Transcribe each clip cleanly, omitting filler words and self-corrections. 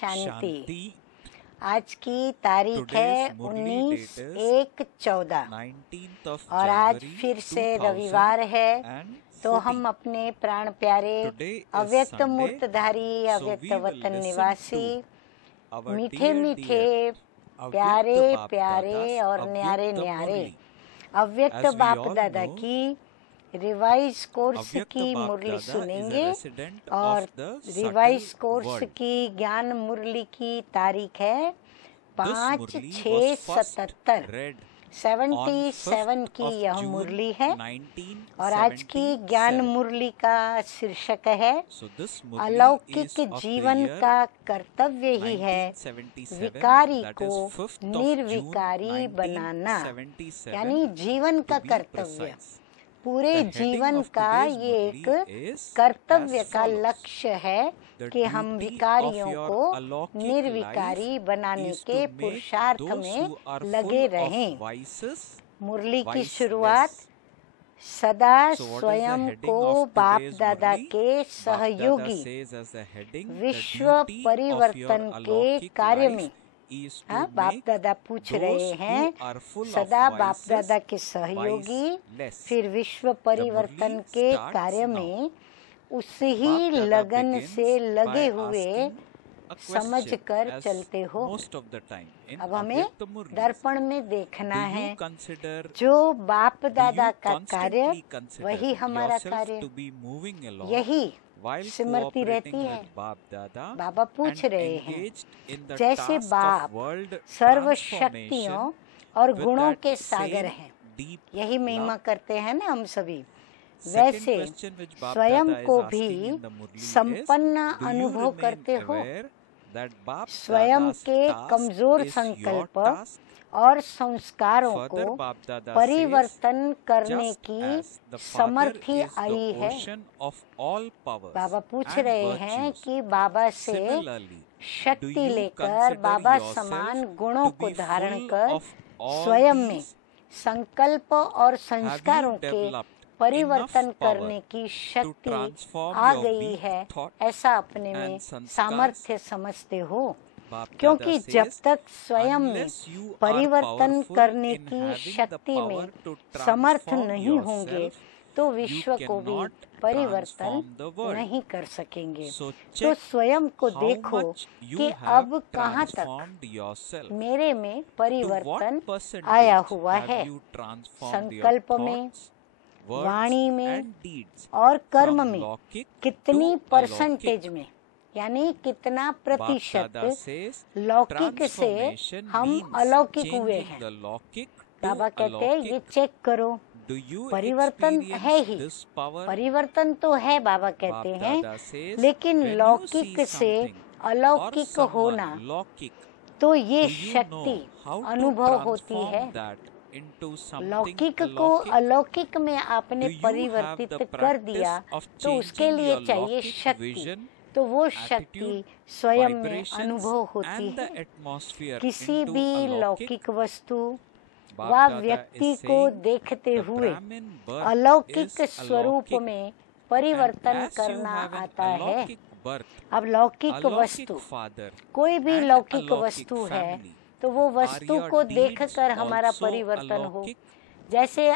शांति। शांति। आज की तारीख है Today's Murli date is 19/1/14 19th of और आज January फिर से 2014 रविवार है, तो हम 14. अपने प्राण प्यारे Today is अव्यक्त Sunday, मूर्तधारी so अव्यक्त we will वतन listen निवासी to our मीठे dear, मीठे Avyakt प्यारे Bap प्यारे Dada's और न्यारे Avyakt न्यारे Murli. Avyakt As we Bap all Dada know, की रिवाइज कोर्स Avyakt की Bap Murli Dada is a सुनेंगे resident और of the revise subtle course world. की ज्ञान मुरली की तारीख है This 5 Murli 6 was first 77 read on 77 5th की of यह June मुरली है और आज की 1977. ज्ञान मुरली का शीर्षक है So this Murli अलौकिक is of the जीवन year का कर्तव्य ही है 1977, विकारी that को is 5th of निर्विकारी June बनाना, 1977, यानी जीवन का to be कर्तव्य। precise. पूरे The heading जीवन of का today's ये Murli एक is कर्तव्य as का follows. लक्ष्य है The कि हम duty विकारियों of your को alaukic निर्विकारी life बनाने is के to make पुरुषार्थ those में who are लगे full रहें। of vices मुरली की viceless. शुरुआत सदा So what is the स्वयं heading को of बाप today's दादा Murli? के Bap Dada सहयोगी says as a heading, विश्व the duty of परिवर्तन your के alaukic कार्य life में, is to हाँ, बाप make दादा पूछ रहे those हैं who are full of सदा बाप vices दादा के सहयोगी viceless. फिर विश्व परिवर्तन Murli के starts कार्य now. में उस ही Bap Dada लगन begins से लगे by हुए asking a समझ question, कर as चलते हो। most of the time in अब हमें Avyakt Murlis. दर्पण में देखना Do है you consider, जो बाप do दादा you का कार्य constantly consider वही हमारा yourself कार्य, to be moving along यही while सिमरती रहती cooperating है। with Bap Dada बाबा पूछ and रहे हैं engaged in the जैसे task बाप of world सर्वशक्तियों transformation और with गुणों that के सागर same हैं, deep यही महिमा love? करते हैं ना हम सभी। Second वैसे question which Bap स्वयं Dada is को asking भी in the Murli is, संपन्न do you अनुभव remain करते हो। aware that Bap स्वयं Dada's के task कमजोर is your संकल्प task? और संस्कारों Further, को Bap Dada says, परिवर्तन करने just की as the Father समर्थी is the आई है। ocean of all powers बाबा पूछ and रहे हैं virtues, कि बाबा से similarly, do शक्ति you लेकर consider बाबा yourself समान गुणों to को be धारण full कर of all स्वयं में these? संकल्प और Have संस्कारों you के developed परिवर्तन enough power करने की to शक्ति transform आ your गई weak है, thought ऐसा अपने में and sanskars? सामर्थ्य समझते हो? Bap Dada क्योंकि जब says, तक स्वयं में unless you are परिवर्तन powerful करने in की having the शक्ति power में to समर्थ transform नहीं होंगे yourself, तो you विश्व को भी cannot परिवर्तन transform the world. नहीं कर सकेंगे। So तो check स्वयं को how देखो much you कि have अब कहाँ तक transformed yourself. मेरे में To परिवर्तन what percentage आया हुआ have है, you transformed your संकल्प में, thoughts, words वाणी में and deeds और कर्म from में लौकिक कितनी to परसेंटेज अलौकिक? में, यानी कितना Bap प्रतिशत Dada says, लौकिक से transformation हम means अलौकिक हुए changing हैं। the लौकिक बाबा to कहते हैं ये अलौकिक. चेक करो, Do you परिवर्तन है experience ही, this power? परिवर्तन तो है बाबा कहते Bap हैं, Dada says, लेकिन when you लौकिक see से something or अलौकिक someone होना लौकिक, तो ये do you शक्ति know how to अनुभव होती transform है। that into something लौकिक को अलौकिक? अलौकिक में आपने Do you have परिवर्तित the कर दिया practice of तो उसके changing लिए your चाहिए लौकिक शक्ति, vision, तो वो शक्ति attitude, स्वयं में vibrations अनुभव होती and the है। atmosphere किसी into भी अलौकिक? लौकिक वस्तु Bap व Dada व्यक्ति is को saying, देखते the हुए Brahmin birth अलौकिक is स्वरूप अलौकिक, में and परिवर्तन as you करना have an आता है। अलौकिक birth, अब लौकिक अलौकिक वस्तु, father कोई भी and लौकिक अलौकिक वस्तु है family, तो वो are वस्तु your को deeds देखकर हमारा also परिवर्तन हो। अलौकिक? जैसे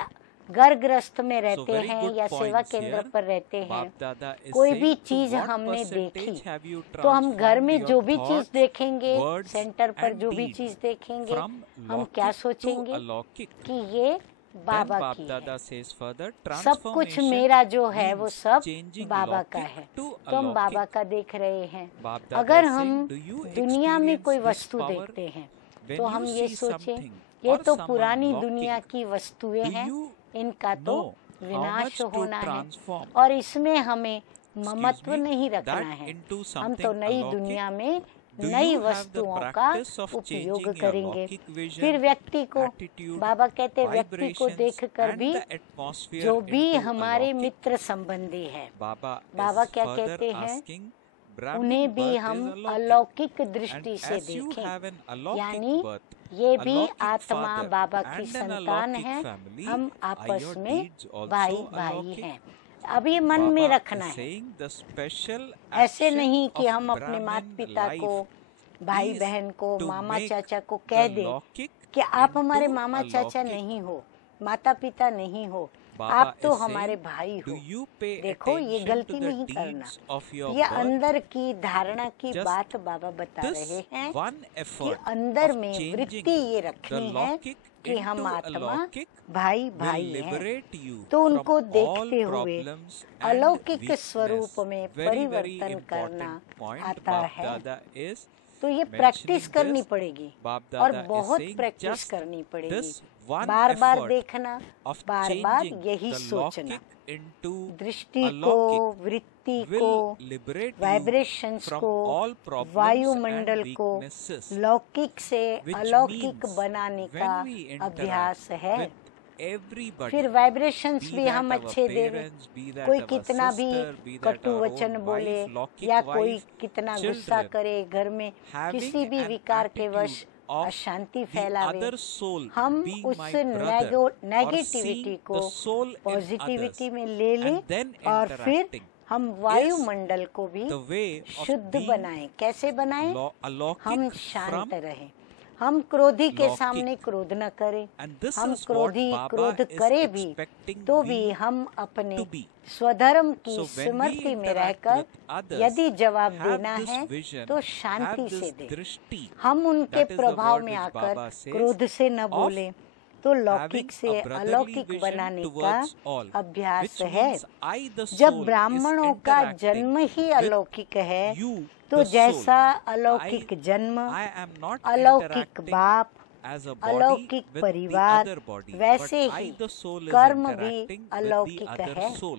गर्भगृहस्थ में So रहते very हैं good या सेवा points केंद्र here. पर रहते हैं, Bap Dada is कोई saying, भी to चीज what हमने percentage देखी have you तो हम घर transformed में your जो भी चीज thoughts, देखेंगे, words सेंटर पर and जो भी deeds चीज देखेंगे, from हम क्या लौकिक to सोचेंगे अलौकिक? कि ये Then बाबा Bap की है। Dada says further, सब कुछ transformation मेरा जो है वो means सब changing बाबा का लौकिक है, to तो हम बाबा अलौकिक. का देख रहे हैं। Bap Dada अगर is हम saying, do you दुनिया में experience कोई this वस्तु power देखते हैं when तो हम you ये see सोचें something ये or तो someone पुरानी लौकिक? दुनिया की वस्तुएं Do हैं, you इनका तो know how विनाश much to होना है transform, और इसमें हमें excuse ममत्व me, नहीं रखना that है। into हम तो something नई अलौकिक? दुनिया में Do नई you have the वस्तुओं का practice of उपयोग changing your करेंगे। लौकिक vision, फिर व्यक्ति को, attitude, बाबा कहते हैं व्यक्ति को vibrations देखकर and भी the atmosphere जो भी into हमारे अलौकिक? मित्र संबंधी है, बाबा बाबा is क्या further कहते हैं, asking, Brahmin उन्हें भी birth हम is अलौकिक. अलौकिक And दृष्टि से as you देखें, have an अलौकिक यानी birth, ये भी अलौकिक आत्मा father बाबा की and an संतान अलौकिक है, family, हम are आपस your में deeds also भाई भाई अलौकिक? हैं। अब ये मन में Baba रखना is है, saying the special ऐसे action नहीं कि of हम अपने Brahmin माता पिता को life भाई is बहन को, to मामा make चाचा को कह the दे लौकिक कि आप हमारे into मामा a चाचा लौकिक। नहीं हो, माता पिता नहीं हो, Baba आप तो is हमारे saying, भाई do हो। you pay देखो ये attention गलती to the नहीं करना। deeds of your ये birth? अंदर की धारणा की Just बात बाबा बता This रहे हैं one कि effort अंदर of में changing वृत्ति ये the रखनी है लौकिक कि हम into a आत्मा लौकिक भाई will भाई हैं। liberate you तो from उनको all देखते हुए problems and अलौकिक weakness. स्वरूप में Very परिवर्तन करना important point आता Bap है। Dada is तो ये mentioning प्रैक्टिस करनी this. पड़ेगी Bap और Dada is बहुत saying प्रैक्टिस just करनी पड़ेगी। this one bar bar effort देखना, of बार बार changing यही the सोचना, लौकिक into दृष्टि a को, लौकिक वृत्ति को, will liberate you vibrations from को, all problems वायुमंडल and को weaknesses. लौकिक से Which अलौकिक means बनाने when का we interact अभ्यास है। with everybody, फिर वाइब्रेशंस be भी that हम our अच्छे दे parents, be that कोई our कितना भी sister, be that कटु our वचन own बोले wife, लौकिक या कोई wife, कितना गुस्सा children, करे घर में, having किसी भी an विकार के attitude वश of अशांति the फैलावे, other soul हम being उस my brother, or negativity seeing को the soul in positivity others, में ले लें and then और फिर interacting हम वायुमंडल को भी the way of शुद्ध being बनाएं। कैसे बनाएं? अलौकिक हम from शांत रहें, हम क्रोधी के लौकिक। सामने क्रोध न करें, And this हम is what क्रोधी Baba क्रोध is करे भी expecting तो we भी हम अपने to be. स्वधर्म की So when we स्मृति में interact रहकर with others, यदि जवाब have देना this है vision, तो have शांति this से दें। drishti, हम उनके that is the प्रभाव word में which आकर Baba says, क्रोध से न of बोलें, तो having लौकिक से a brotherly अलौकिक vision बनाने का towards all, अभ्यास which है। means I, the जब soul, is ब्राह्मणों का interacting जन्म ही with अलौकिक है you, तो the जैसा soul. अलौकिक जन्म, I am not अलौकिक interacting बाप, as a body अलौकिक with परिवार, the other body, वैसे but he I, the soul, is कर्म भी interacting with the अलौकिक other है। soul.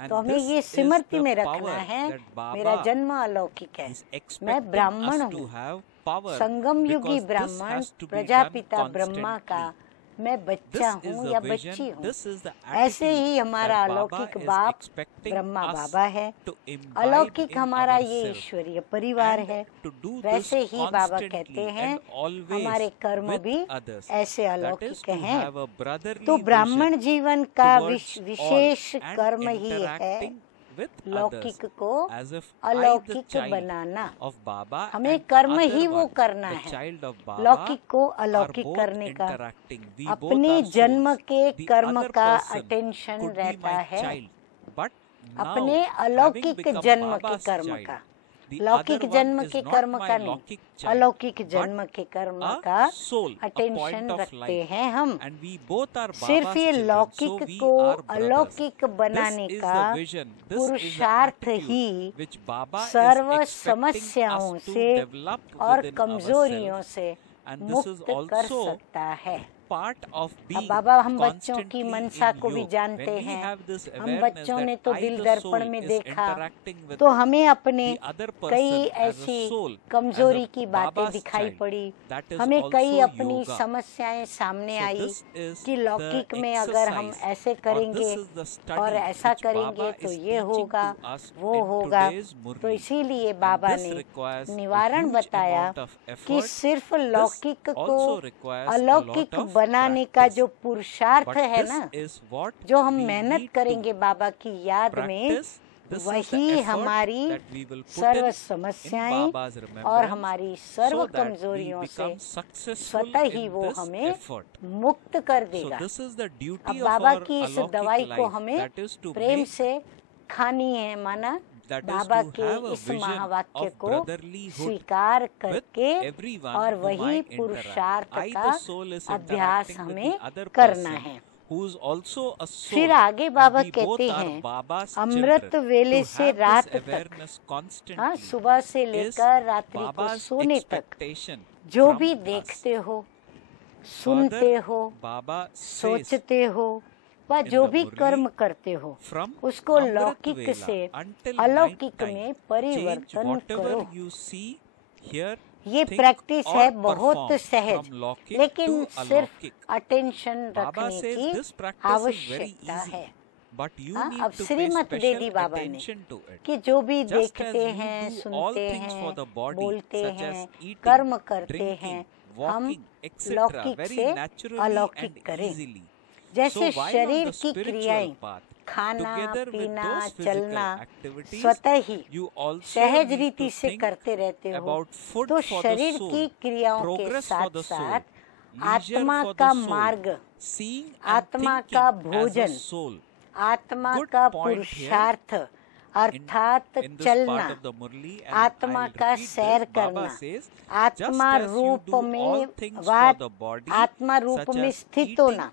And तो हमें this ये is स्मृति the में power रखना है, that मेरा Baba जन्म अलौकिक है, is मैं expecting ब्राह्मण us to हूँ, have power, Sangam युगी because this ब्राह्मण, has to be done Prajapita Brahma का constantly. मैं बच्चा This is हूँ the या vision, बच्ची हूँ। this is the ऐसे ही attitude हमारा that Baba अलौकिक is बाप expecting ब्रह्मा us बाबा है, to imbibe अलौकिक in हमारा ये ourselves. ईश्वरीय परिवार And है। to do this वैसे ही बाबा constantly कहते हैं and always हमारे कर्म with भी others. ऐसे That is अलौकिक to हैं। have a brotherly तो ब्राह्मण vision जीवन का towards विशेष all and कर्म ही है interacting with others लौकिक को as if I, the अलौकिक child बनाना। of Baba, हमें and कर्म other ही वो one, करना the है, child of Baba, लौकिक को are अलौकिक both करने का। interacting. We both अपने are जन्म souls. के The कर्म other का person अटेंशन could be रहता my है, child, but now, अपने having अलौकिक become जन्म के Baba's कर्म child, का। the लौकिक other one जन्म is के not कर्म my का नहीं, लौकिक child, अलौकिक but जन्म के कर्म a का soul, a attention point of रखते light. हैं हम। And we both are सिर्फ Baba's ये children, लौकिक so we को are brothers. अलौकिक बनाने This is का the vision, this is the पुरुषार्थ attitude he which Baba is serve expecting समस्याओं us to से develop और within कमजोरियों ourselves. से And this is मुक्त कर also सकता है। part of अब being बाबा हम बच्चों की constantly मनसा in को भी yoga. जानते When we हैं, have this हम awareness बच्चों ने that तो I, दिल the दर्पण soul, में is देखा interacting with तो हमें अपने the other कई person as a ऐसी soul, कमजोरी as a की बातें Baba's दिखाई child. पड़ी, That is हमें कई also अपनी yoga. समस्याएं सामने So आई this is कि लौकिक the में अगर हम exercise, ऐसे or करेंगे this is the study और ऐसा which करेंगे Baba तो is ये teaching होगा to us वो in होगा। today's तो Murli. इसीलिए And बाबा this ने requires a निवारण huge बताया amount of कि effort. सिर्फ This लौकिक को also requires a lot अलौकिक of बनाने का practice. जो पुरुषार्थ But है this ना, is what जो हम we मेहनत need to करेंगे बाबा की याद में, practice. This is the वही effort हमारी that we will put serve in समस्याएं Baba's और remembrance हमारी सर्व so that we कमजोरियों से become successful स्वतः ही in वो this हमें effort. मुक्त कर So देगा। this is the अब duty of बाबा our की इस alokik दवाई को life, हमें that is to Prem make, से खानी है, माना that is बाबा to के have a इस vision महावाक्य of को brotherlyhood स्वीकार with करके everyone और whom वही I interact. पुरुषार्थ I, का the soul, is अभ्यास interacting with हमें the other करना person है। who is also a soul. फिर आगे बाबा And we both कहते are हैं, Baba's अमृत children. वेले To से have रात this तक, awareness constantly हाँ, सुबह से is लेकर रात्रि को Baba's सोने तक expectation जो from भी us. देखते हो, सुनते Further, हो, Baba says सोचते हो व in जो the भी Murli, कर्म करते हो from उसको Amrit लौकिक Vela से until अलौकिक night में time, change परिवर्तन whatever करो। you see, hear, ये think प्रैक्टिस or है बहुत perform सहज, from लौकिक लेकिन to सिर्फ अलौकिक. अटेंशन Baba रखने says की this practice is very आवश्यकता easy, है। but you हाँ, need अब to pay श्रीमत दे दी special बाबा ने attention to it. कि जो भी Just as देखते you हैं, do all सुनते things for हैं, the body, बोलते such हैं, as eating, कर्म करते drinking, हैं, हम walking, etc., लौकिक very से naturally अलौकिक and करें। easily. जैसे So while on शरीर the की spiritual क्रियाएं path, खाना together with पीना those physical चलना activities, स्वतः ही you also सहज need रीति to से think करते रहते हो, about food तो for the शरीर soul, की क्रियाओं के progress for साथ the soul, साथ leisure आत्मा for का the soul, मार्ग, seeing and आत्मा thinking का as a भोजन, soul. आत्मा Good का point पुरुषार्थ अर्थात In this चलना, part of the Murli, and आत्मा I'll का repeat सैर this, Baba करना, says, just आत्मा as you रूप do all में things for वात the body, आत्मा रूप such में as स्थित eating, होना,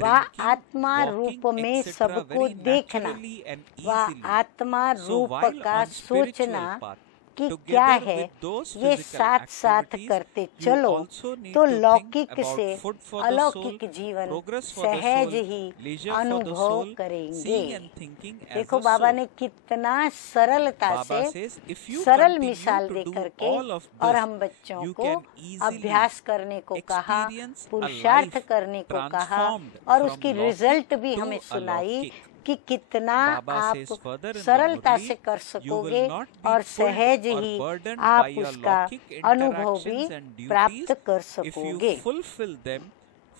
व drinking, आत्मा walking, रूप में etc., सबको very देखना, naturally and व easily. आत्मा So रूप while का on spiritual सोचना path, कि क्या together है, with those ये physical साथ साथ activities, करते you चलो also need तो to think लौकिक about से food for the soul, अलौकिक जीवन progress for the सहज soul, he leisure for the अनुभव soul, करेंगे। seeing and thinking as देखो a बाबा soul. ने कितना सरलता Baba से says, if you सरल continue मिसाल to दे do करके all of और this, हम बच्चों you को can easily अभ्यास करने को कहा, experience a पुरुषार्थ life करने को कहा transformed और from उसकी लौकिक रिजल्ट भी to हमें सुनाई अलौकिक। कि कितना Baba आप says further in the सरलता Murli, से कर you सकोगे will not be और pulled सहज or ही burdened आप by your उसका लौकिक अनुभव भी interactions and प्राप्त duties कर if you सकोगे। fulfill them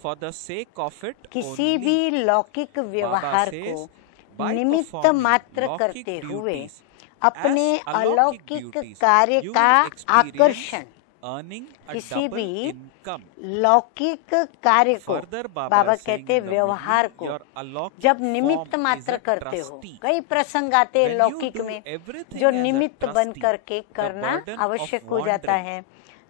for the sake of it किसी only. भी लौकिक Baba व्यवहार says, को by निमित्त performing मात्र लौकिक करते हुए duties अपने as अलौकिक अलौकिक duties, कार्य you का will experience आकर्षण earning a किसी double भी income. लौकिक कार्य को Further, Baba Baba is saying कहते in the व्यवहार Murli, को your अलौकिक जब निमित्त form is मात्र a करते हो, trustee. कई प्रसंग आते हैं When you लौकिक do में everything जो as a निमित्त बन trustee, करके the करना burden आवश्यक of हो जाता wandering, है,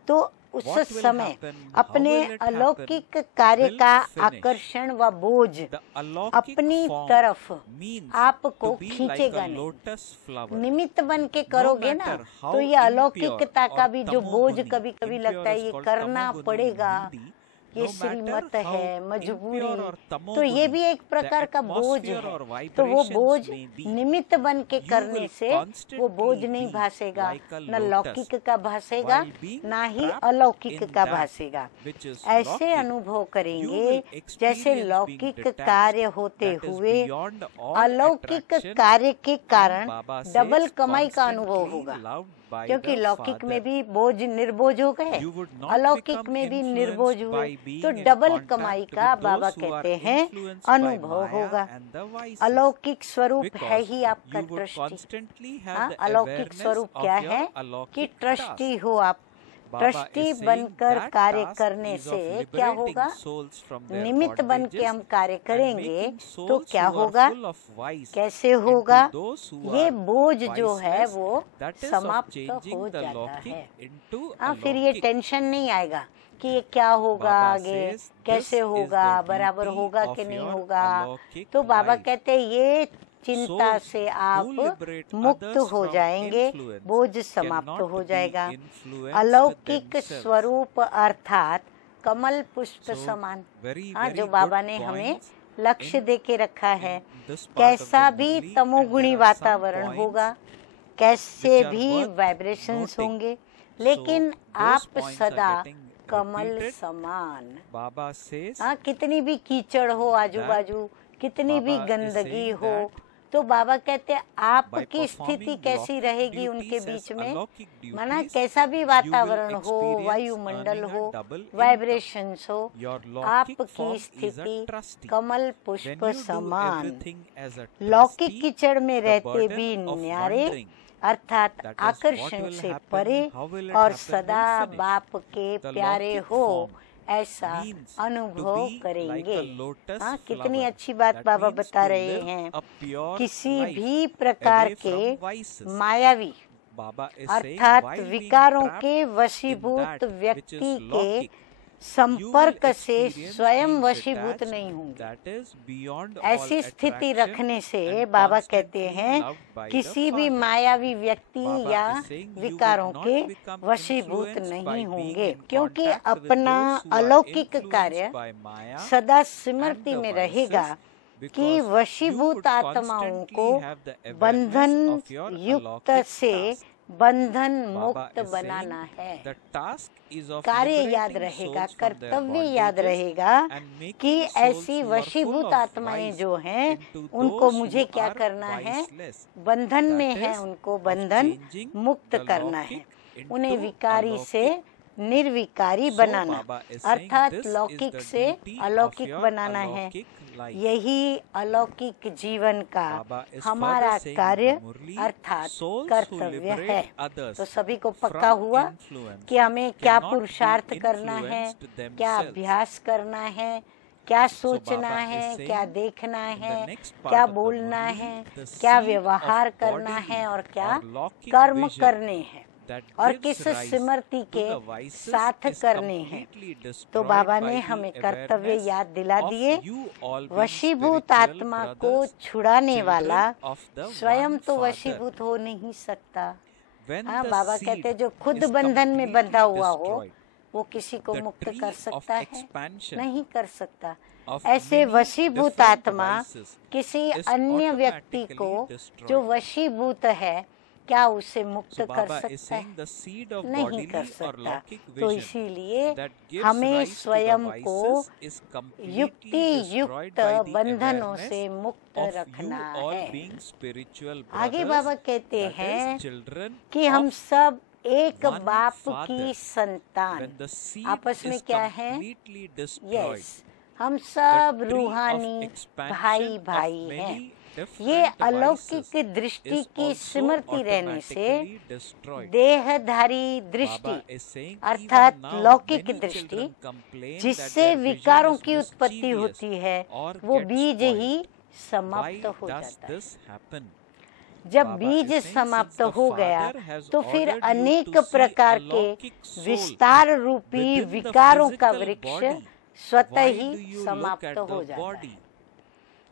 तो उस what will समय happen, अपने how will it अलौकिक happen, कार्य will का finish. आकर्षण व बोझ The अलौकिक अपनी form तरफ means आपको to be like खींचेगा a नहीं। lotus flower. निमित्त बन के करोगे ना, matter how तो ये अलौकिकता impure का or भी जो बोझ tamoguni, कभी कभी impure लगता है is ये called करना tamoguni in पड़ेगा, Hindi, ये no श्रीमत matter how है, मजबूरी, impure or तो ये tamoguni भी एक प्रकार the का बोझ atmosphere है। or तो वो vibrations बोझ may be, निमित्त बन के you करने will से वो constantly बोझ नहीं be भासेगा, like a न lotus लौकिक का भासेगा while being ना ही trapped अलौकिक in का that भासेगा। which is ऐसे लौकिक, अनुभव you करेंगे will जैसे experience being लौकिक detached, कार्य होते that is हुए beyond all अलौकिक attraction, कार्य के कारण and Baba डबल says कमाई का अनुभव constantly होगा, loved by क्योंकि the लौकिक में Father. भी बोझ निर्बोझ हो गए, You would not अलौकिक become में भी influenced निर्बोझ हुए, by being तो in डबल contact कमाई with का those बाबा who are कहते हैं influenced by अनुभव Maya होगा। and the vices. अलौकिक स्वरूप है Because ही आपका you would trustee. constantly have हाँ, the अलौकिक awareness स्वरूप of क्या your है कि अलौकिक ट्रस्टी task. हो आप। Baba ट्रस्टी is saying बनकर that कार्य task करने is of से क्या liberating होगा, souls from their निमित्त बन के bondages हम कार्य and करेंगे making तो souls क्या who are होगा, full of vice कैसे into होगा, those who ये are बोझ जो है viceless, वो that is of समाप्त changing हो the जाता लौकिक है। into हाँ, फिर ये अलौकिक. टेंशन नहीं आएगा कि ये क्या होगा Baba आगे, says कैसे this is होगा, the बराबर beauty होगा of कि नहीं your होगा। अलौकिक तो बाबा life. कहते हैं ये चिंता Souls से who आप liberate मुक्त others हो from जाएंगे, influence बोझ समाप्त cannot हो be जाएगा। influenced अलौकिक themselves. स्वरूप अर्थात कमल पुष्प So, समान। very, हाँ, very जो good बाबा ने हमें points लक्ष्य in- दे के रखा है। in this part of कैसा the भी Murli, तमोगुणी and there are some वातावरण points होगा, कैसे which are भी worth वाइब्रेशंस noting. होंगे, So, लेकिन those आप points are सदा getting कमल repeated. समान। Baba says हाँ, कितनी भी कीचड़ हो आजू बाजू, कितनी भी Baba is गंदगी saying हो, that तो बाबा कहते हैं by आपकी स्थिति performing कैसी लौकिक रहेगी उनके duties बीच as में, अलौकिक माना duties, कैसा भी you will वातावरण हो, experience वायुमंडल earning a हो, double income. वाइब्रेशंस हो, Your लौकिक आपकी form is a स्थिति trustee. कमल When पुष्प you do समान। everything as a लौकिक trustee, कीचड़ में the रहते burden भी of न्यारे, wandering, अर्थात that is what आकर्षण will से happen, परे how will it और happen, सदा will finish. बाप के The प्यारे लौकिक हो, form ऐसा means to अनुभव be like करेंगे। a lotus हाँ, कितनी flower. अच्छी बात That बाबा means बता to रहे live हैं। a pure किसी life भी प्रकार away के from vices. मायावी Baba is saying, अर्थात while being विकारों trapped के in वशीभूत that which व्यक्ति is के लौकिक, संपर्क you will से experience स्वयं being वशीभूत detached, नहीं होंगे। that is beyond all ऐसी स्थिति attraction रखने से and बाबा कहते constantly हैं loved by the किसी भी Father. मायावी व्यक्ति Baba या is saying you विकारों would not के become वशीभूत influenced by नहीं being होंगे, in क्योंकि contact with अपना those who are अलौकिक influenced कार्य by Maya सदा and स्मृति the में vices, रहेगा कि because you वशीभूत would आत्माओं को constantly have the awareness बंधन of your युक्त अलौकिक से task. बंधन Baba मुक्त is saying बनाना है। the task is of कार्य याद liberating रहेगा, souls from their कर्तव्य याद bondages रहेगा and making कि souls ऐसी who are full वशीभूत of आत्माएं vice जो हैं into उनको those मुझे who क्या are करना है, viceless. बंधन That में है is उनको of बंधन changing मुक्त the करना है, लौकिक into उन्हें विकारी से अलौकिक. निर्विकारी So banana, Baba is saying अर्थात this is लौकिक the से duty of अलौकिक your बनाना है। अलौकिक life. यही अलौकिक जीवन का Baba is हमारा further saying in कार्य the Murli, अर्थात souls who कर्तव्य liberate है। others तो सभी को पक्का from हुआ influence कि हमें क्या cannot पुरुषार्थ be करना है, influenced क्या themselves. अभ्यास करना है, क्या सोचना Baba is है, saying क्या देखना in the है, next part क्या of the बोलना Murli, है, the क्या seed व्यवहार of करना bodily है और क्या or lौकिक कर्म vision करने हैं that और gives किस rise स्मृति to के the vices साथ is करने हैं। completely तो destroyed बाबा by ने the हमें कर्तव्य awareness याद दिला of दिए। you all being वशीभूत spiritual आत्मा को brothers, छुड़ाने वाला children of the स्वयं one तो Father. वशीभूत हो नहीं सकता। When हाँ, the बाबा seed कहते हैं जो खुद is बंधन में completely बंधा हुआ हो destroyed, वो किसी को the मुक्त tree कर of सकता है? expansion नहीं कर सकता। of ऐसे many वशीभूत different आत्मा vices किसी is अन्य व्यक्ति को automatically destroyed. जो वशीभूत है क्या उसे मुक्त So कर Baba is सकता saying है? the seed of नहीं bodily कर or सकता। लौकिक तो vision इसीलिए that gives हमें rise to the स्वयं को vices is completely युक्ति destroyed युक्त by the बंधनों awareness से मुक्त of you रखना all है। being spiritual आगे brothers, बाबा कहते that हैं is children कि हम of सब एक one बाप Father. की संतान, when the seed आपस में is क्या है? completely destroyed. यस, हम The सब tree of रूहानी expansion भाई of भाई many हैं। different ये vices अलौकिक दृष्टि is की also स्मृति रहने से automatically destroyed. देहधारी दृष्टि Baba is saying अर्थात even now लौकिक many दृष्टि children complain that जिससे their vision विकारों is की उत्पत्ति mischievous होती है or वो gets बीज spoiled. ही Why समाप्त हो does जाता है। this happen? जब Baba बीज is saying समाप्त since the हो गया Father has तो फिर ordered you अनेक to see प्रकार a के लौकिक soul विस्तार रूपी within the विकारों का physical वृक्ष body, स्वतः why he do you look समाप्त at हो the जाता body? है।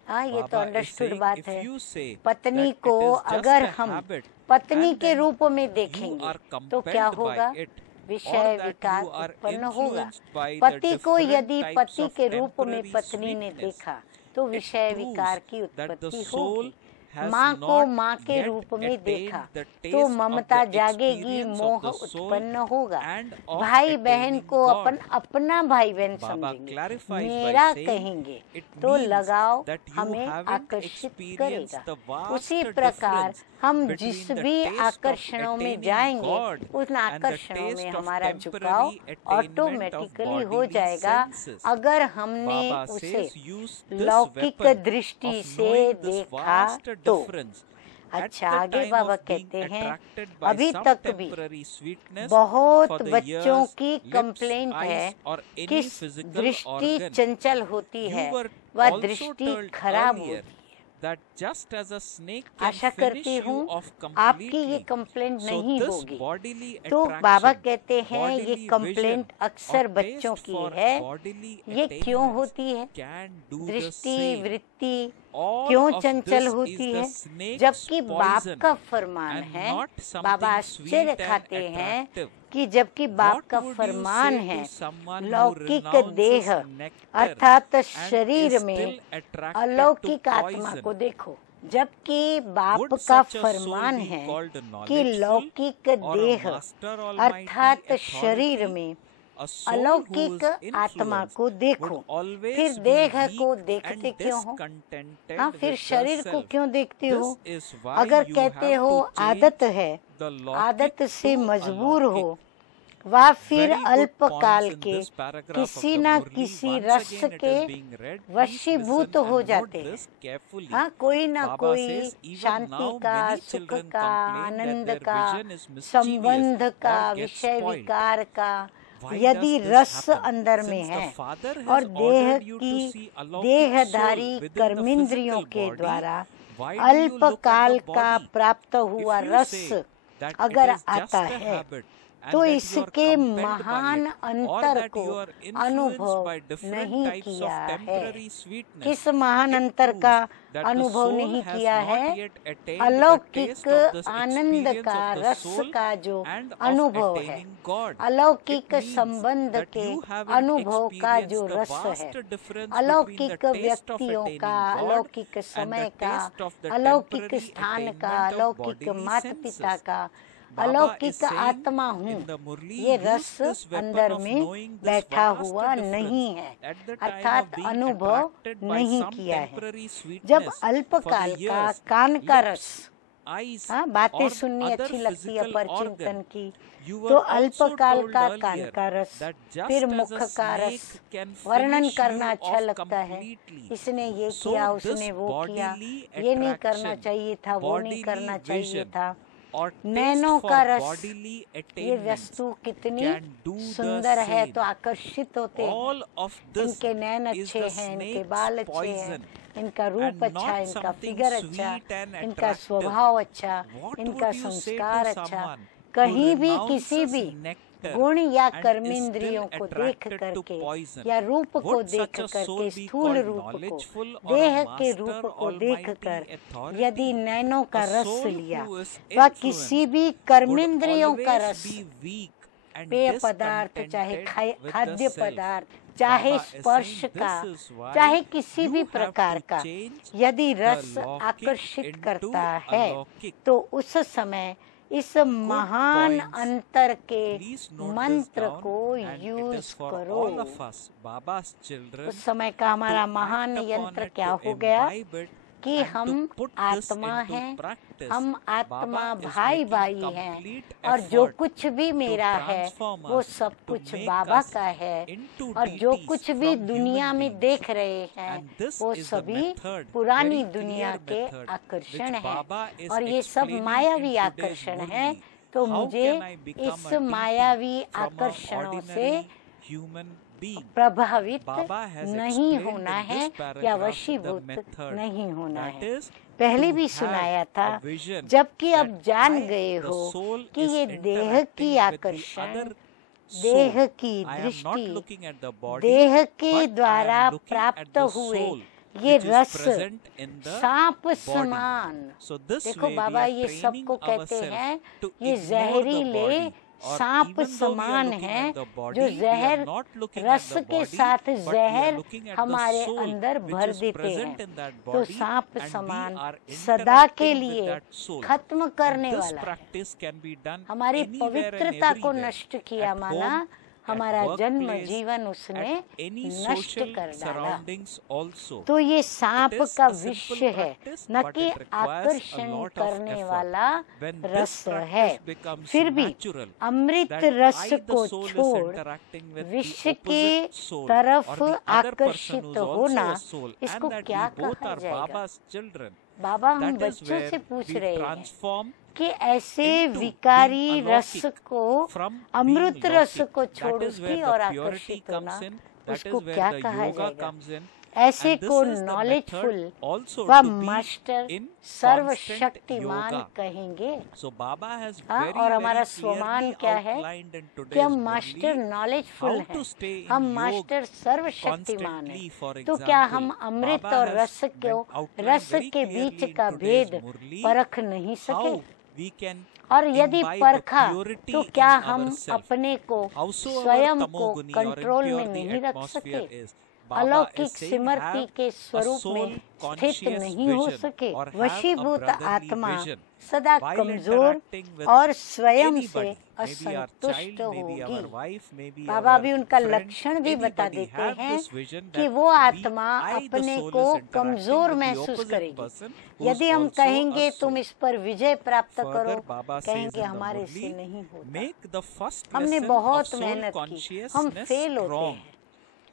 हाँ, ये तो Baba is अंडरस्टूड saying बात if है। you say पत्नी that को it is just अगर a हम habit पत्नी and के then रूप में you देखेंगे are तो क्या compelled by होगा? it, विषय or that विकार you are उत्पन्न होगा। influenced by the पति को different यदि types पति of के रूप में temporary पत्नी ने sweetness, देखा तो it विषय proves विकार की that the उत्पत्ति soul होगी। has माँ को not माँ के yet रूप में attained देखा the तो taste Mamata of the जागेगी, experience मोह of the soul उत्पन्न होगा। and of भाई बहन attaining को God. अपना भाई बहन Baba समझेंगे, clarifies by मेरा saying कहेंगे it तो means लगाव that you हमें haven't आकर्षित experienced करेगा। the vast उसी प्रकार difference हम between जिस the भी taste of आकर्षणों में attaining जाएंगे God उन and the आकर्षणों में taste of हमारा temporary झुकाव attainment of ऑटोमेटिकली हो bodily जाएगा senses. अगर हमने Baba उसे says use this लौकिक weapon दृष्टि of से knowing this देखा vast तो। difference at अच्छा, the आगे time बाबा of being कहते हैं attracted by अभी some तक भी temporary sweetness बहुत for the बच्चों ears, की lips, कंप्लेंट है eyes or any कि physical दृष्टि organ. चंचल होती You है, were वह also दृष्टि told खराब earlier होती है। that just as a snake can Asha finish करती you हूँ off आपकी ये completely, कंप्लेंट so नहीं this होगी। bodily तो attraction, बाबा कहते हैं ये bodily कंप्लेंट vision अक्सर or बच्चों taste की for है। bodily ये क्यों attainments होती है? can do the दृष्टि same. वृत्ति All क्यों of चंचल this होती is the है? snake's जबकि बाप poison का फरमान and है। not something बाबा sweet आश्चर्य and खाते हैं attractive. कि जबकि बाप What का would you फरमान say है to someone who लौकिक renounces देह nectar अर्थात and शरीर is में still attracted to अलौकिक आत्मा poison? को देखो। जबकि बाप Would का such a soul Farman be है called कि knowledgeful लौकिक or a देह master almighty अर्थात शरीर authority? में A soul अलौकिक whose आत्मा influence को देखो। would always फिर be देह को weak देखते and क्यों हो? discontented हाँ, फिर with शरीर को herself. क्यों देखते हो? This is why अगर you कहते have हो to change आदत है, the आदत लौकिक से to मजबूर अलौकिक. हो, वा फिर Very good अल्पकाल points in के this paragraph of किसी the न Murli. किसी Once रस again it के is being read. Please वशीभूत listen हो and जाते note हैं। this carefully. हाँ, कोई ना Baba कोई says even शांति now का, many सुख children का, complain that आनंद their का, vision is mischievous संबंध का, or gets विषय spoiled. विकार का Why यदि does this रस happen? अंदर में Since है the Father has और देह ordered you to की see alaukic देहधारी soul within the कर्मेंद्रियों physical के body, द्वारा why do you look at अल्पकाल the का body? प्राप्त If हुआ you रस say that it अगर is just आता a है habit and तो that you are इसके compelled by महान it, or अंतर that को you are influenced अनुभव by different नहीं types of किया है। temporary sweetness, किस महान it अंतर proves का that the अनुभव soul नहीं has किया not है? yet attained the अलौकिक taste of the Anand experience का, of the रस soul का जो and of अनुभव है, attaining God. अलौकिक It means संबंध that के you haven't अनुभव का जो experienced the रस है, vast difference between the अलौकिक taste of व्यक्तियों attaining का, God अलौकिक and समय the का, taste of the अलौकिक temporary स्थान का, attainment of अलौकिक bodily माता पिता senses. का, Baba is अलौकिक saying आत्मा हूँ। in the Murli, ये use रस this weapon अंदर of में knowing this बैठा vast हुआ difference नहीं है, at the time अर्थात of being अनुभव attracted by नहीं some किया है। temporary जब sweetness अल्पकाल for the का ears, कान का lips, रस, eyes हाँ, बातें or सुननी other अच्छी लगती है physical पर organ, चिंतन की You were तो also अल्पकाल told का earlier कान का रस, that just फिर as मुख a का रस। snake can वर्णन finish करना you अच्छा off लगता है, completely, इसने ये so किया, this उसने वो किया, bodily ये नहीं करना attraction, चाहिए था, वो नहीं bodily करना चाहिए vision, था। or taste नैनों for का रस, bodily ये attainments वस्तु कितनी can do the सुंदर है same. तो आकर्षित होते हैं। All of this इनके नैन is अच्छे the हैं, इनके snake's बाल अच्छे हैं, poison, इनका रूप and अच्छा, not इनका something फिगर अच्छा, sweet and इनका attractive. स्वभाव अच्छा, What इनका would you say संस्कार to अच्छा। someone कहीं who भी किसी renounces भी nectar गुण या and is कर्मेंद्रियों still को देख attracted to करके poison? या रूप को Would देख such a soul करके, be स्थूल called रूप को, knowledgeful or देह a के master, रूप को देख कर almighty authority? यदि नैनों का A रस soul लिया who is व किसी influenced भी would कर्मेंद्रियों का always रस, be weak and पेय पदार्थ, चाहे discontented with खाद्य the self. पदार्थ, चाहे Baba is स्पर्श saying का, this is why चाहे किसी you भी have प्रकार to का, change यदि the रस लौकिक आकर्षित into करता है अलौकिक। तो उस समय इस महान points. अंतर के Please note मंत्र this down, को and it use is for करो। all of us, Baba's children, उस समय का हमारा to महान act upon यंत्र it, क्या to हो गया imbibe it, कि and हम to put this आत्मा into हैं, practice. हम आत्मा Baba is भाई making भाई हैं, complete और जो effort कुछ भी मेरा है transform वो us, सब to कुछ make बाबा us का है, into और जो deities कुछ भी from दुनिया human में beings. देख रहे हैं And this वो is the सभी method, पुरानी very दुनिया clear के method, आकर्षण which हैं, Baba is और ये सब explaining मायावी in today's आकर्षण Murli. हैं। तो How मुझे can I become इस a deity मायावी from a आकर्षणों से ordinary human being? प्रभावित Baba has नहीं explained होना in है this paragraph या the वशीभूत method, नहीं होना that है। is पहले to भी have सुनाया था, a vision जबकि अब that जान I, गए the हो soul, कि is ये देह interacting की with the आकर्षण, other देह soul. की I am not दृष्टि, looking at the body, देह के but I द्वारा am looking at प्राप्त the हुए soul, ये which is रस present in the सांप body. समान। So this देखो way we बाबा are ये training सबको कहते ourselves हैं to ये ignore the जहरीले body. Or सांप even though we are समान looking हैं at the body, जो we are जहर not looking रस at the के body, साथ but we are जहर looking at the हमारे soul, अंदर which भर is देते हैं। present in that तो body, सांप and we समान are सदा के interacting with लिए that soul. खत्म करने This वाला है। practice can be done हमारी anywhere and पवित्रता को everywhere. नष्ट किया, At माना home, हमारा at जन्म workplace, जीवन उसने at any नष्ट social कर डाला। surroundings also. तो ये सांप It is का a simple विषय है, practice, न but कि it requires a आकर्षण lot of करने effort. वाला When रस this practice है। becomes फिर भी natural, अमृत that रस I, the को soul, is छोड़ interacting with विश्व the के opposite soul, तरफ or the other person आकर्षित who's also होना, a soul, इसको and that क्या we both कहा are जाएगा? Baba's children. बाबा हम That is बच्चों where से पूछ we रहे हैं transform कि ऐसे into विकारी being रस alaukic को, from अमृत being रस लौकिक. को That छोड़ is where उसकी the और purity आकर्षित होना, comes in. That उसको is where क्या the कहा yoga जाएगा? comes in. ऐसे And this को is the knowledgeful method also व to be मास्टर in सर्वशक्तिमान constant yoga. कहेंगे। So Baba has हाँ, very, और हमारा very स्वमान clearly क्या है outlined in कि today's हम मास्टर Murli नॉलेजफुल how हैं, to stay in हम yoga मास्टर सर्वशक्तिमान constantly. हैं। For तो क्या example, हम अमृत Baba और has रस को, outlined रस very के clearly बीच in का today's भेद Murli परख नहीं सके? how we can और यदि imbibe परखा purity तो क्या in हम ourself. अपने को Howsoever स्वयं को tamoguni or कंट्रोल में impure the नहीं रख atmosphere सके? is, Baba अलौकिक is saying सिमरती have के a स्वरूप soul में स्थित conscious नहीं हो vision सके? or have a वशीभूत brotherly आत्मा vision सदा while कमजोर interacting with और स्वयं से anybody, maybe our असंतुष्ट child, maybe our होगी। wife, maybe बाबा our भी उनका friend, लक्षण भी बता anybody देते have हैं this vision कि that वो आत्मा I, the अपने soul, को is interacting कमजोर with the महसूस opposite करेगी। person who's यदि हम also a कहेंगे तुम soul. इस पर विजय प्राप्त Further, करो, Baba says कहेंगे in the हमारे से Murli, नहीं होता। make the first हमने lesson of बहुत soul मेहनत की, हम consciousness फेल होते strong. हैं,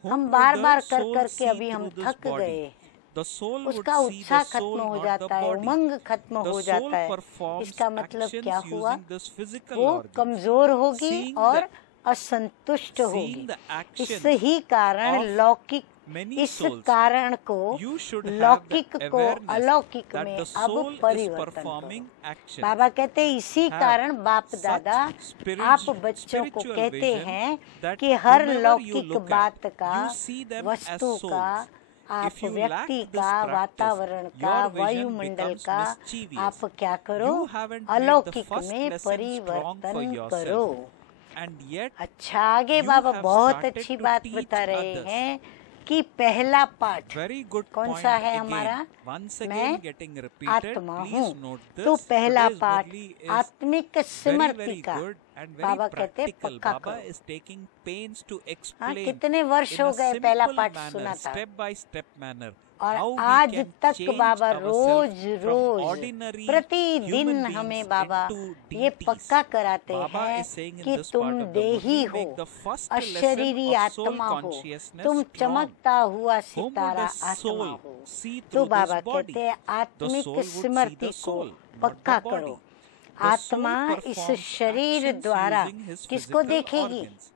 Whom हम would बार the बार कर soul कर के see अभी हम through this थक body? गए हैं। The soul would उसका see the उत्साह soul, खत्म हो not the जाता है, body. उमंग खत्म The हो soul जाता है। performs इसका मतलब actions क्या हुआ? using this physical वो organs. कमजोर होगी Seeing और the- असंतुष्ट Seeing होगी। the actions इस ही कारण of लौकिक, many इस souls, कारण को you should have लौकिक the को awareness अलौकिक that में the अब soul is परिवर्तन performing करो। actions. बाबा कहते हैं इसी Have कारण बाप such दादा spiritual- आप बच्चों को spiritual कहते vision हैं that कि हर whomever you लौकिक look at, बात का, you see them वस्तु as का, souls. आप If you lack व्यक्ति this का, practice, वातावरण का, your vision वायुमंडल becomes का, mischievous. आप क्या करो? You haven't made the अलौकिक first में lesson strong for परिवर्तन yourself. करो। And yet, अच्छा, आगे you बाबा have बहुत started अच्छी to बात teach बता रहे others. हैं कि पहला पाठ very good कौन point सा है again. हमारा? Once मैं again getting repeated. आत्मा Please हूँ। note this. तो पहला Today's पाठ Murli is आत्मिक very, सिमरती very का good. and बाबा very कहते हैं practical. पक्का Baba करो। is taking pains to हाँ, explain कितने वर्ष in हो a गए पहला simple पाठ manner, सुना था, step by step manner, और how we आज can तक change Baba ourselves rose from rose ordinary प्रतिदिन human हमें beings बाबा into ये deities. पक्का कराते Baba हैं is saying in कि this तुम part of the देही Murli, हो, make the first lesson अशरीरी of soul आत्मा हो, consciousness तुम strong. चमकता हुआ Whom would सितारा the आत्मा soul हो। see तो through बाबा this body? कहते हैं The आत्मिक soul would see Smriti the को soul, not पक्का the करो। body. The soul आत्मा इस performs शरीर actions द्वारा using his किसको physical देखेगी? organs.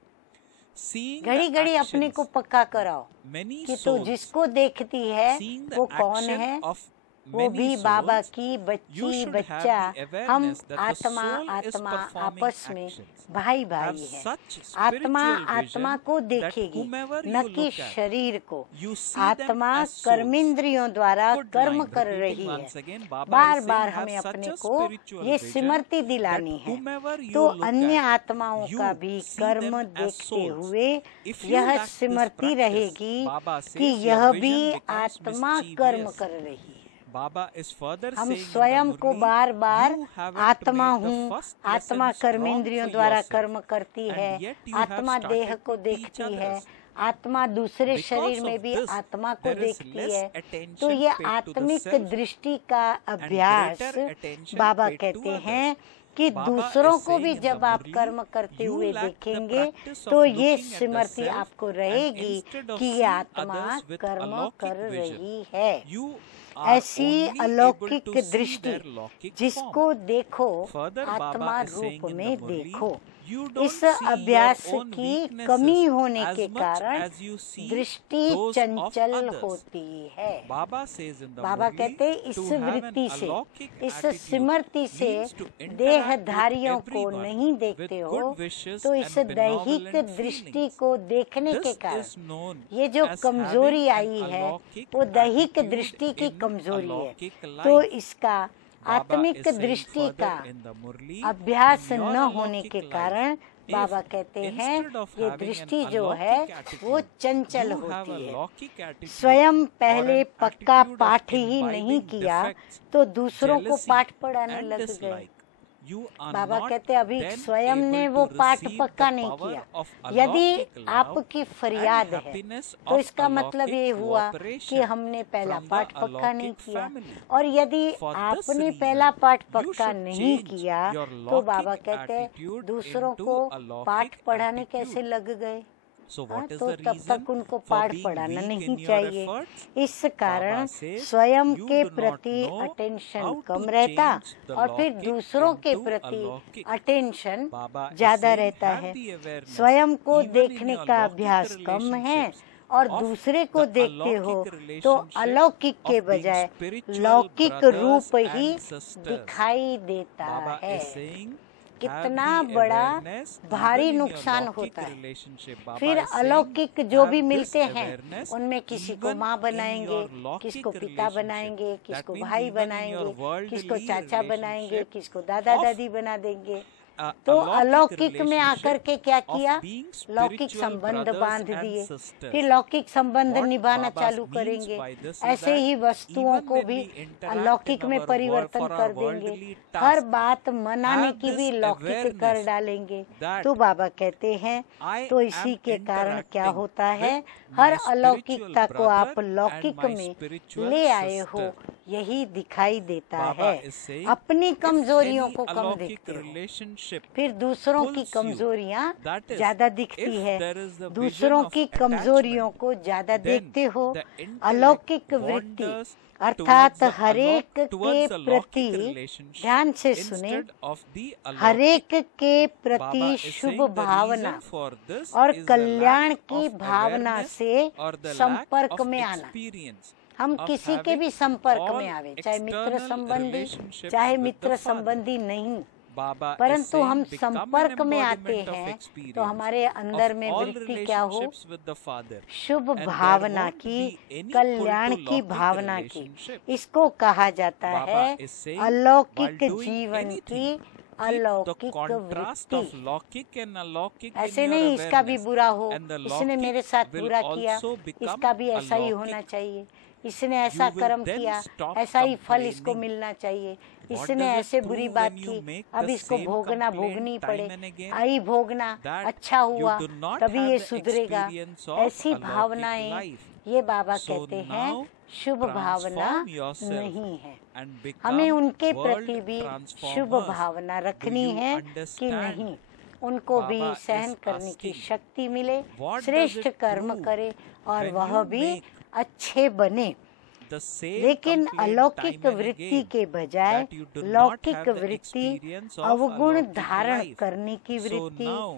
Seeing घड़ी the घड़ी अपने को actions, पक्का कराओ many कि तो souls, जिसको देखती है seeing the वो कौन action है? of वो many भी बाबा souls, की you बच्ची should बच्चा, have the हम awareness that the आत्मा soul is आत्मा performing आपस में actions. भाई Have भाई है। such आत्मा spiritual आत्मा vision को that देखेगी, whomever न you कि look at, शरीर को। you see them आत्मा as souls. कर्मेंद्रियों द्वारा Good कर्म line. कर Repeating रही है। once again, Baba bar is bar saying, have हमें such अपने a को spiritual ये vision स्मृति that दिलानी है। whomever you तो look अन्य at, आत्माओं you का भी see कर्म them as देखते souls. हुए If you यह lack this स्मृति practice, रहेगी Baba कि says यह your भी vision becomes आत्मा कर्म mischievous. कर रही है। Baba is further हम saying in the स्वयं को Murli, bar bar you haven't आत्मा made the हूँ, first आत्मा lesson strong कर्मेंद्रियों for द्वारा yourself, कर्म करती and है, yet you have आत्मा देह started को to teach देखती है, others. आत्मा दूसरे Because शरीर में of भी this, आत्मा को there is देखती less है। attention तो ये paid to the आत्मिक self दृष्टि का and अभ्यास greater attention Baba paid to कहते others. हैं कि Baba दूसरों is को भी saying in जब the आप Murli, कर्म करते you हुए lack the देखेंगे practice of तो ये looking at the Smriti self, आपको and रहेगी instead of कि ये seeing आत्मा others with कर्म alaukic कर vision, रही है। you are ऐसी only able अलौकिक to see दृष्टि their laukic जिसको form. देखो Further, आत्मा Baba is saying रूप in में the Murli, देखो। you don't इस see your अभ्यास own की weaknesses कमी होने as के much कारण as you see दृष्टि those of चंचल others. होती है। Baba says in the Baba Murli, कहते हैं इस to have an वृत्ति से, alaukic इस attitude स्मृति से means to interact with देहधारियों को everyone नहीं with देखते हो, good wishes तो इस and दैहिक benevolent दृष्टि feelings. को देखने के This कारण is known ये जो as कमजोरी having आई an है alaukic वो दैहिक attitude दृष्टि की in कमजोरी है। alaukic तो life. इसका Baba आत्मिक is saying दृष्टि further का in the Murli, अभ्यास in your न होने alaukic के life, कारण if बाबा कहते हैं instead of ये having दृष्टि an जो है alaukic attitude, वो चंचल you have होती a है। alaukic attitude स्वयं or पहले an पक्का attitude of पाठ ही नहीं imbibing किया defects, तो दूसरों को jealousy पाठ पढ़ाने and लग गए। dislike, you are Baba not कहते अभी then स्वयं ने able वो to पाठ receive पक्का the नहीं power किया। of यदि alaukic love आपकी and फरियाद है happiness तो of इसका मतलब ये alaukic हुआ कि cooperation हमने पहला from the पाठ पक्का नहीं alaukic किया। family. और यदि For this आपने reason, पहला पाठ you पक्का should नहीं change किया your तो बाबा alaukic कहते हैं attitude दूसरों into को alaukic पाठ पढ़ाने attitude. कैसे लग गए। So हाँ, what is तो the तब reason तक उनको for पाठ being पढ़ाना weak नहीं in your चाहिए। efforts? इस कारण Baba says, स्वयं you के do not प्रति know attention how come to रहता change the और फिर laukic दूसरों के into प्रति alaukic. अटेंशन Baba is ज्यादा saying, रहता have है। the awareness, स्वयं को even in देखने your का laukic अभ्यास कम है relationships, और of दूसरे को the देखते हो alaukic तो relationship अलौकिक के of being बजाय spiritual लौकिक brothers रूप ही and sisters. दिखाई देता Baba है। is saying, कितना have the बड़ा awareness भारी even in your नुकसान laukic होता है। relationship. Baba फिर is saying, अलौकिक जो have भी this मिलते हैं awareness उनमें किसी को even माँ in बनाएंगे, your laukic किसको पिता relationship. बनाएंगे, That किसको means भाई even in your बनाएंगे, किसको worldly चाचा बनाएंगे, relationship किसको दादा of दादी बना देंगे। a तो alaukic अलौकिक में आकर relationship के क्या of किया, being लौकिक spiritual संबंध brothers बांध and दिए, sisters. फिर लौकिक संबंध What निभाना Baba चालू means करेंगे। by this is ऐसे that ही वस्तुओं even को when भी we interact अलौकिक in में our परिवर्तन for कर our देंगे, worldly हर tasks, बात मनाने have की भी this लौकिक कर awareness डालेंगे। that तो बाबा कहते हैं I तो am इसी के कारण क्या interacting होता है, with हर my अलौकिकता spiritual को आप brother लौकिक and my में spiritual ले आए हो, sister. यही दिखाई देता Baba है। is saying, अपनी if कमजोरियों any को कम alaukic देखते हो, relationship फिर दूसरों की pulls you, कमजोरियां that is, ज्यादा दिखती if है। there is the दूसरों vision of की कमजोरियों को ज्यादा then देखते हो। the intellect अलौकिक वृत्ति wanders अर्थात towards the हरेक के towards the प्रति, laukic relationship ध्यान से सुने, instead of the alaukic. हरेक के Baba प्रति is Shubh saying the Bhavna reason for this और is the कल्याण lack की of भावना awareness से or the lack संपर्क of में आना। experience हम of किसी के having भी संपर्क all में आवे, चाहे मित्र external संबंधी, relationships चाहे with the मित्र Father. संबंधी नहीं, Baba is परंतु saying, हम become an संपर्क में आते embodiment of हैं experience तो हमारे अंदर of में all वृत्ति क्या हो, relationships with the Father. Shubh And there Bhavna won't की, be any Kalyan pull to की laukic भावना की। relationship. इसको कहा जाता Baba है is saying, अलौकिक while doing जीवन की anything, keep the अलौकिक contrast वृत्ति। of laukic and alaukic ऐसे in your नहीं इसका भी awareness, बुरा हो, and the इसने मेरे laukic साथ will बुरा किया, also become इसका भी ऐसा ही alaukic. होना चाहिए। इसने ऐसा You will कर्म then किया, stop ऐसा ही फल इसको complaining. मिलना चाहिए, What इसने does it ऐसे prove बुरी बात when you की, make अब the इसको same भोगना complaint भोगनी time पड़े, and again? आई भोगना, That अच्छा you हुआ do not तभी have ये the सुधरेगा। experience of ऐसी alaukic भावनाएं life. ये बाबा So कहते हैं now शुभ भावना transform yourself नहीं है। and become हमें उनके world प्रति भी शुभ transformers. भावना Do रखनी you है कि understand? नहीं, उनको भी Baba is सहन करने की asking, शक्ति मिले, what does श्रेष्ठ it कर्म prove करे और when वह you भी make अच्छे बने। The same लेकिन complaint अलौकिक time and वृत्ति again, के बजाय that you do not लौकिक have the वृत्ति experience of अवगुण alaukic धारण life. करने की So वृत्ति, now,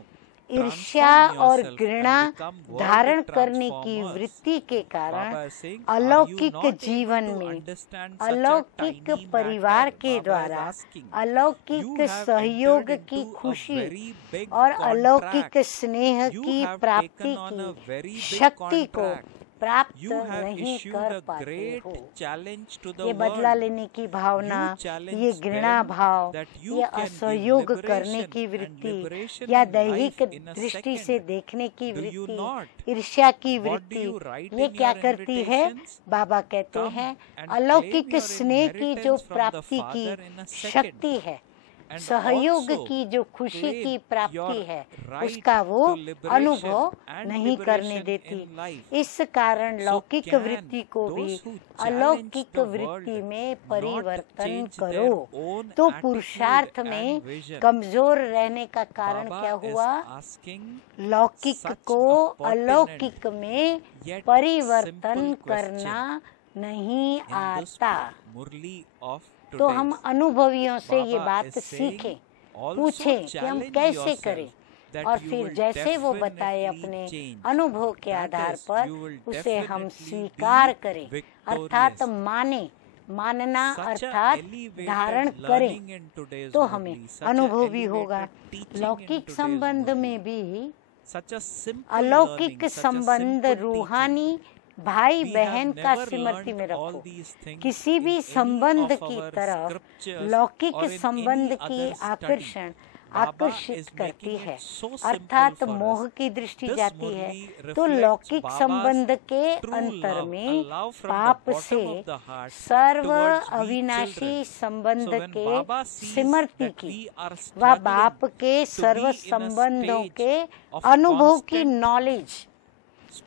ईर्ष्या transform और yourself घृणा and become world धारण करने की transformers. वृत्ति के कारण Baba is saying, are you अलौकिक not able जीवन to में understand such a अलौकिक tiny परिवार matter? के Baba is द्वारा asking. अलौकिक You have सहयोग entered की into a खुशी very big और अलौकिक contract. स्नेह You की have प्राप्ति taken on a very की big शक्ति को contract. प्राप्त You have नहीं issued कर a पाते great हो। challenge to the ये बदला world. लेने की भावना, You challenge ये घृणा them भाव, that you ये can give असहयोग liberation करने की and वृत्ति liberation या in दैहिक life in a दृष्टि second. से देखने की Do you वृत्ति, not? ईर्ष्या की What do वृत्ति, you write ये in क्या your करती है? invitations? बाबा कहते Come हैं and claim अलौकिक your स्नेह की जो inheritance from the प्राप्ति की Father in a second. शक्ति है, And सहयोग also की जो खुशी claim की प्राप्ति your है, right उसका वो to liberation अनुभव and नहीं करने liberation देती। in life. इस कारण So लौकिक can वृत्ति को भी those who challenge अलौकिक the वृत्ति world में not परिवर्तन change करो। their own तो attitude पुरुषार्थ and में vision? कमजोर रहने का कारण Baba क्या is हुआ? asking लौकिक such को a pertinent अलौकिक में yet परिवर्तन simple करना question नहीं in this आता। Murli of तो हम today's. अनुभवियों से ये Baba बात is saying, सीखें, also पूछें कि हम challenge कैसे yourself करें, that और you फिर will जैसे वो बताए definitely अपने change. अनुभव के That आधार is, पर you will उसे हम definitely स्वीकार be करें, victorious. अर्थात माने, मानना Such a अर्थात elevated धारण learning करें, in today's तो Murli, हमें such a अनुभव भी elevated होगा। teaching in लौकिक today's संबंध Murli. में भी Such a simple अलौकिक learning, such a संबंध simple रूहानी teaching. भाई We बहन have का never स्मृति में learned all रखो। these things किसी in भी any संबंध of की our तरफ scriptures लौकिक or in संबंध any की other study. आकर्षण Baba आकर्षित is करती making है, it so simple अर्थात for मोह us. की दृष्टि This जाती है। Murli तो reflects लौकिक Baba's संबंध के true अंतर love, a में love from the पाप bottom से of the heart serve towards we अविनाशी children. संबंध So when के Baba sees स्मृति that की we are व struggling बाप के to serve be in a संबंधों stage के of अनुभव की constant नॉलेज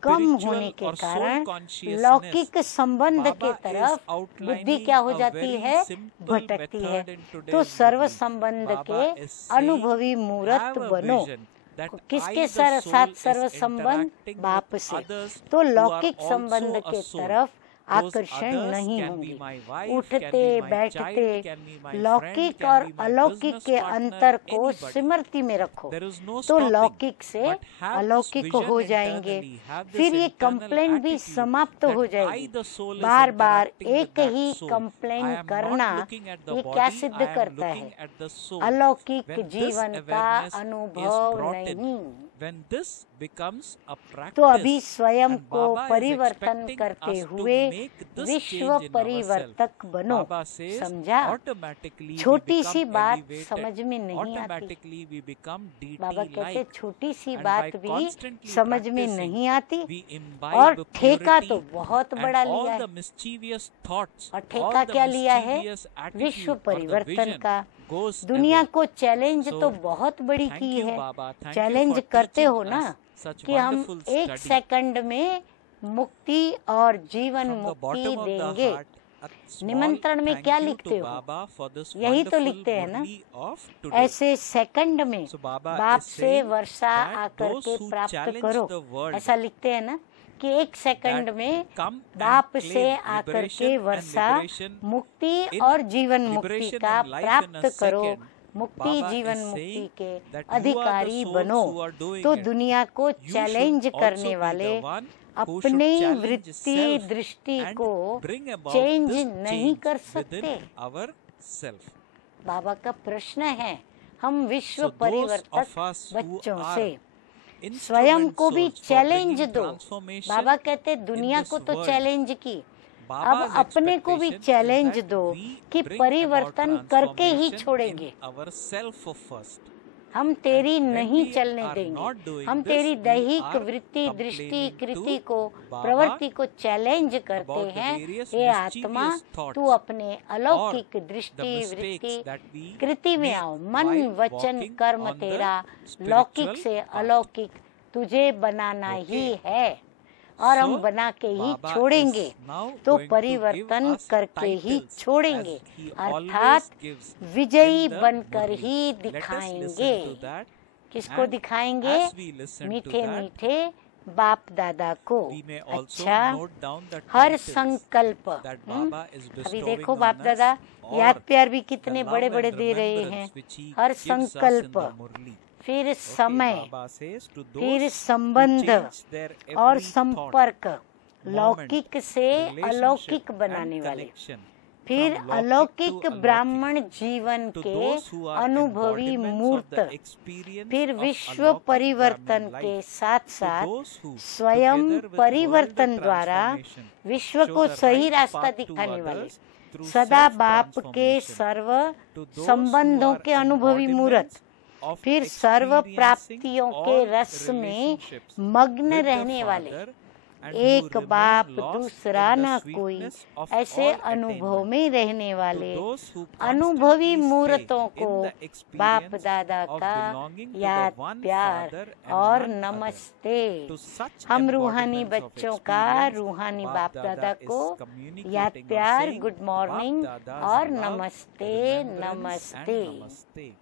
कम spiritual होने के or soul कारण consciousness, लौकिक संबंध के Baba तरफ is outlining बुद्धि क्या हो a जाती very है, simple भटकती है। method in today's तो सर्व Murli. संबंध Baba के is saying, अनुभवी मूर्त have a बनो। vision that किसके I, the साथ soul, is सर्व संबंध? interacting बाप with से। others तो who are लौकिक also संबंध a के soul. तरफ Those आकर्षण others नहीं can be होंगे। my wife, उठते can be my बैठते child, can be my friend, लौकिक can और be my अलौकिक business के partner, अंतर को anybody. स्मृति में रखो, There is no तो stopping. लौकिक से But have this अलौकिक vision हो जाएंगे। internally, have this फिर ये internal कंप्लेंट भी attitude समाप्त that हो I, जाएगी। the soul, is bar bar interacting with एक that he soul. I complain am करना not looking at the ये क्या body, सिद्ध I am करता looking है? at the soul. अलौकिक When this जीवन का awareness is अनुभव brought in, नहीं। when this becomes a practice, तो अभी स्वयं and को Baba is परिवर्तन expecting करते us to हुए make this विश्व change in परिवर्तक ourselves. बनो। Baba says, समझा? automatically we छोटी become सी बात elevated. समझ में नहीं आती। Automatically we become बाबा कहते DT-like. छोटी सी And बात by भी constantly समझ में practicing, नहीं आती, we और imbibe ठेका purity तो बहुत and बड़ा all लिया है। the mischievous thoughts, और all ठेका the क्या लिया है? mischievous विश्व attitude or the परिवर्तन vision का। goes दुनिया away. को चैलेंज So, तो बहुत बड़ी Thank की you, है। Baba. Thank you challenge for करते teaching हो ना us such कि हम wonderful एक study. सेकंड में मुक्ति और जीवन From the मुक्ति bottom of the देंगे। heart, a small निमंत्रण में thank क्या you लिखते to हो? Baba for this यही तो wonderful लिखते हैं ना। Murli of today. ऐसे सेकंड में So Baba बाप is से saying वर्षा that आकर those के who प्राप्त challenge करो, the world, ऐसा लिखते हैं ना कि एक सेकंड that में come and बाप claim से आकर liberation के and वर्षा liberation मुक्ति in और जीवन मुक्ति liberation का and life in प्राप्त a करो, second. मुक्ति Baba जीवन is मुक्ति saying के that you are the अधिकारी souls बनो। who are doing तो it. दुनिया को You चैलेंज should also करने be वाले the one who should अपनी challenge वृत्ति self दृष्टि and को bring about चेंज this नहीं change कर within सकते। ourself. बाबा का प्रश्न है, हम विश्व So those परिवर्तक of us who बच्चों are से स्वयं instrument को भी souls for चैलेंज bringing दो। transformation बाबा कहते in दुनिया this को तो world. चैलेंज की, Baba's अब अपने को भी expectation is चैलेंज that दो we कि bring परिवर्तन about करके ही transformation छोड़ेंगे। in ourself first. हम तेरी And when नहीं we चलने are not देंगे। doing हम this, तेरी we दैहिक are वृत्ति, दृष्टि, complaining कृति to को, Baba प्रवृत्ति को चैलेंज करते about the हैं। various हे आत्मा, mischievous thoughts तू अपने अलौकिक the दृष्टि, mistakes वृत्ति, that we कृति में make आओ। मन, while वचन, walking कर्म on the तेरा spiritual लौकिक से path. अलौकिक तुझे बनाना Okay. ही है और हम So, बना के ही Baba छोड़ेंगे। is now तो going to परिवर्तन give us करके ही titles छोड़ेंगे, as he अर्थात always gives विजयी in the बनकर Murli. ही Let us दिखाएंगे। listen to that, किसको and दिखाएंगे? as we listen to मीठे that, मीठे बाप दादा को। we may also अच्छा, note down the her titles संकल्प that Baba is अभी bestowing देखो on बाप us, दादा or याद प्यार भी the कितने love बड़े and बड़े दे रहे हैं। remembrance which he her gives us in संकल्प, the Murli. फिर Okay, समय, Baba says to फिर those who संबंध change their और every thought, संपर्क, moment, लौकिक से relationship अलौकिक and बनाने वाले, connection, फिर from लौकिक अलौकिक to अलौकिक, ब्राह्मण जीवन to के those who are अनुभवी embodiments of मूर्त, the experience फिर of विश्व अलौकिक परिवर्तन Brahmin के life, साथ to साथ those who, स्वयं together with परिवर्तन world द्वारा transformation, विश्व show को the सही right रास्ता path to दिखाने वाले, others through सदा बाप के self-transformation, सर्व to those संबंधों who are के अनुभवी मूर्त, embodiments of फिर सर्व experiencing प्राप्तियों के all रस में relationships मग्न with the रहने वाले, Father, and who एक remain बाप lost दूसरा in the न कोई, sweetness of ऐसे all अनुभव attainment. में रहने To वाले those who अनुभवी constantly मूर्तों stay को in the बाप experience दादा of का belonging to the याद one प्यार Father and और none other. नमस्ते। To such हम रूहानी embodiments of बच्चों का experience, रूहानी Bap बाप Dada दादा is को communicating याद or प्यार, saying, good Bap morning Dada's और love, नमस्ते remembrance and नमस्ते। namaste.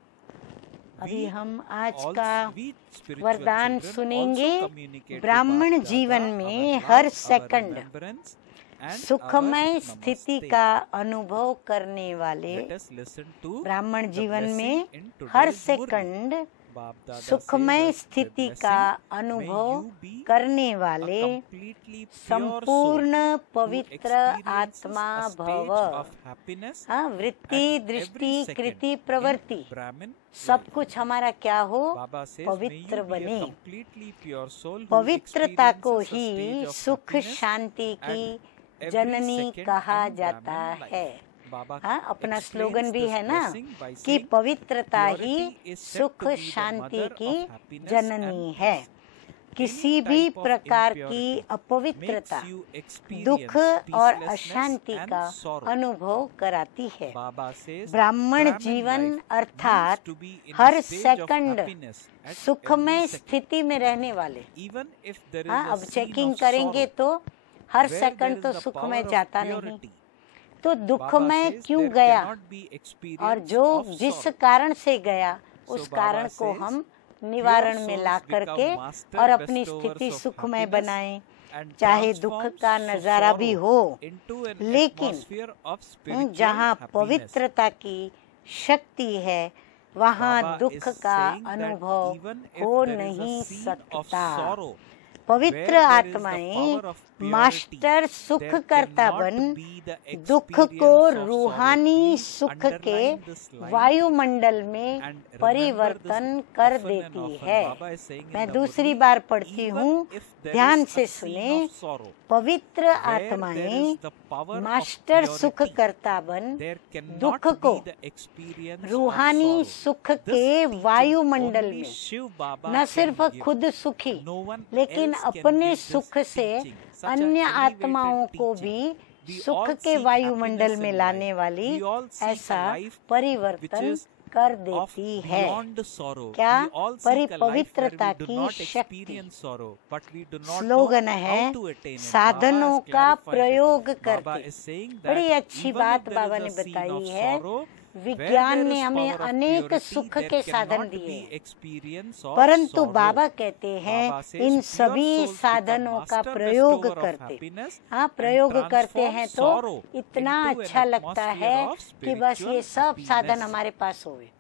अभी We हम आज also- का we spiritual वरदान children सुनेंगे। also communicate to ब्राह्मण Bap Dada जीवन our में love, her our second remembrance and सुखमय our स्थिति namaste. का अनुभव करने वाले, Let us listen to ब्राह्मण the जीवन blessing में in her today's Murli. Second Bap Dada सुखमय says that the स्थिति blessing, का may अनुभव you be करने a वाले completely pure संपूर्ण soul who पवित्र experiences आत्मा a stage भव। of happiness हाँ, वृत्ति, at दृष्टि, every second कृति, in प्रवृत्ति, Brahmin सब life. कुछ हमारा क्या हो? Baba says, पवित्र may you be a बने। completely pure soul who पवित्रता को experiences a he stage of सुख happiness शांति at की every जननी second कहा in जाता Brahmin life. है। Baba हाँ, अपना explains स्लोगन भी this है ना blessing by कि saying, पवित्रता ही "Purity is said सुख to be the Shanti mother की of happiness जननी and है। peace. किसी Any भी type of प्रकार की impurity अपवित्रता makes you experience दुख और peacelessness अशांति and का sorrow. अनुभव कराती है। Baba says, ब्राह्मण Brahmin जीवन life अर्थात means to be in a her stage of second happiness at सुखमय every second. स्थिति में रहने वाले। Even if there is हाँ, a अब scene चेकिंग of करेंगे sorrow, तो हर where there सेकंड is तो the सुख power में of जाता नहीं, purity, तो Baba दुखमय says क्यों there गया? cannot be experience और जो of जिस sorrow. कारण से गया उस So कारण Baba को says, हम निवारण pure में souls ला become करके master और अपनी bestowers स्थिति of सुखमय happiness बनाएं, and चाहे दुख transforms का नजारा भी हो। into an लेकिन atmosphere of spiritual जहाँ happiness. पवित्रता की शक्ति है वहाँ Baba दुख is का saying that अनुभव even if हो there is a नहीं scene of सकता। sorrow, पवित्र where there is the आत्माएं power of purity, मास्टर सुख there करता cannot बन be the दुख experience को of रूहानी sorrow. Please सुख underline के this line वायुमंडल में and remember परिवर्तन this कर often and देती often. है। Baba is saying in मैं the दूसरी Murli, बार पढ़ती even हूँ, if there ध्यान is से a scene सुने। of sorrow, पवित्र where there आत्माएं is the power of master सुख purity, करता बन there cannot दुख be को the experience of रूहानी sorrow. सुख This के teaching वायुमंडल only में Shiv Baba न can सिर्फ give. खुद सुखी No one लेकिन else can अपने give this सुख से teaching. Such a अन्य elevated आत्माओं को teaching. भी We सुख all के seek वायुमंडल happiness में in लाने life. वाली We all seek a ऐसा life which परिवर्तन is कर of देती है। beyond sorrow. क्या? We all seek a life where परिपवित्रता we do की not शक्ति। experience sorrow, but we do not slogan know है, how to attain it. साधनों Baba has का clarified it. प्रयोग Baba करके। is saying that बड़ी अच्छी even बात if there बाबा is ने a scene बताई of है। sorrow, विज्ञान where there ने is हमें power of अनेक purity, सुख there के cannot साधन be दिए, experience of परंतु sorrow. बाबा कहते हैं Baba says, इन pure सभी souls become साधनों का master प्रयोग bestower of करते। happiness हाँ, and प्रयोग करते transform हैं तो sorrow इतना into an अच्छा लगता है atmosphere कि of बस ये सब spiritual साधन happiness. हमारे पास होवे।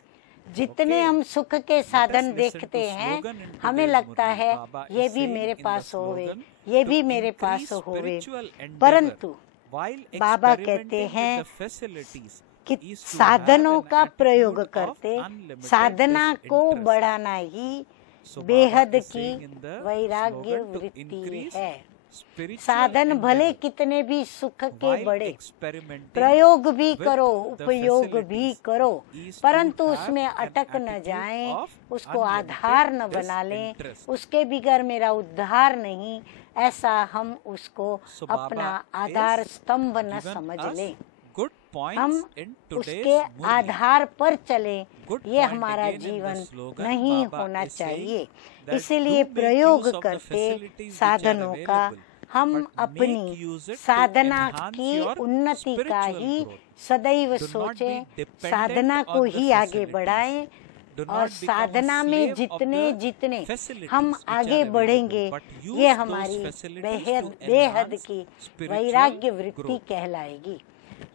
जितने Okay. हम सुख के साधन listen देखते to हैं slogan in हमें today's लगता Murli. है Baba ये is भी saying मेरे in the पास होवे, slogan, ये to भी मेरे पास increase होवे, spiritual endeavor परंतु while बाबा experimenting कहते with हैं the facilities कि is to साधनों have an का attitude प्रयोग of करते unlimited साधना को disinterest. बढ़ाना ही So Baba बेहद is की saying in the वैराग्य slogan to वृत्ति increase है। spiritual साधन भले endeavor, कितने भी सुख के while बड़े, experimenting प्रयोग भी with करो, the उपयोग भी facilities, करो, is to परंतु have उसमें an अटक न attitude जाएं, of उसको unlimited आधार न बना लें, disinterest. उसके बिगर मेरा उद्धार नहीं, ऐसा हम उसको So अपना Baba आधार is स्तंभ न given समझ us लें, good points हम in today's उसके Murli. आधार पर चलें, Good ये point हमारा again in the जीवन slogan, नहीं Baba होना is saying चाहिए। that इसीलिए do make प्रयोग use of the करते facilities which are साधनों का available, हम but make अपनी use it to Sadhana enhance की your उन्नति का spiritual ही growth. सदैव Do not be सोचें, dependent साधना को on the ही आगे facilities. बढ़ाएं, Do और not become a साधना में slave of जितने the जितने facilities हम which are आगे available, बढ़ेंगे, but use ये those हमारी facilities बेहद to बेहद enhance की spiritual वैराग्य वृत्ति growth. कहलाएगी।